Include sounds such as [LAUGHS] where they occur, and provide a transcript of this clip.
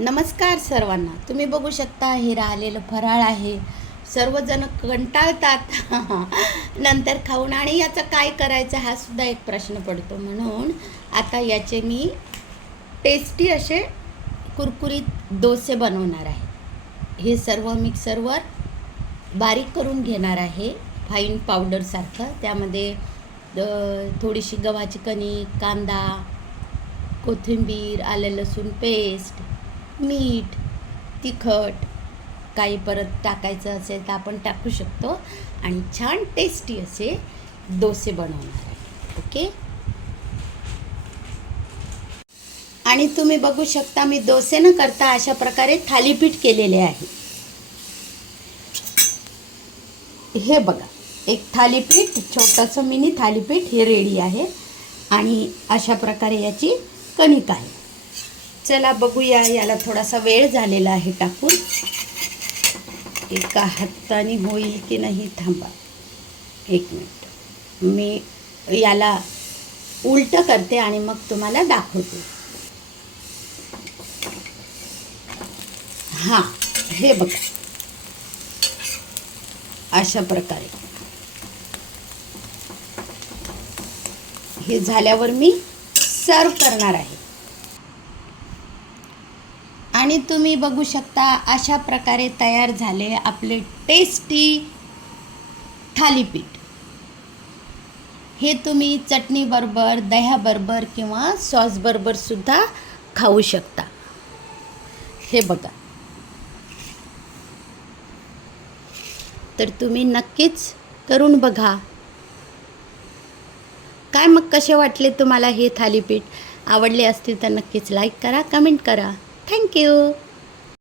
नमस्कार सर्वांना. तुम्ही बघू शकता हे राहिलेलं फराळ आहे. सर्वजण कंटाळतात. [LAUGHS] नंतर खाऊन आणि याचं काय करायचं हा सुद्धा एक प्रश्न पडतो. म्हणून आता याचे मी टेस्टी असे कुरकुरीत डोसे बनवणार आहे. हे सर्व मिक्सरवर बारीक करून घेणार आहे. फाईन पावडरसारखं त्यामध्ये थोडीशी गव्हाची कणिक कांदा कोथिंबीर आलं लसूण पेस्ट मीठ तिखट काही परत टाकायचं असेल तर आपण टाकू शकतो. आणि छान टेस्टी असे डोसे बनवणार आहे. ओके आणि तुम्ही बघू शकता मी डोसे न करता अशा प्रकारे थालीपीठ केलेले आहे. हे बघा एक थालीपीठ छोटंसं मिनी थालीपीठ हे रेडी आहे. आणि अशा प्रकारे याची कणिक आहे. चला बघूया याला थोडासा वेळ झालेला आहे टाकून. एका हाताने होईल की नाही थांबा. एक मिनिट. मी याला उलट करते आणि मग तुम्हाला दाखवते. हां हे बघा. अशा प्रकारे. हे झाल्यावर मी सर्व करणार आहे. आणि तुम्ही बघू शकता अशा प्रकारे तयार झाले आपले टेस्टी थालीपीठ. हे तुम्ही चटणीबरोबर दह्याबरोबर किंवा सॉसबरोबर सुद्धा खाऊ शकता. हे बघा. तर तुम्ही नक्कीच करून बघा. काय मग कसे वाटले तुम्हाला हे थालीपीठ? आवडले असतील तर नक्कीच लाईक करा कमेंट करा. Thank you.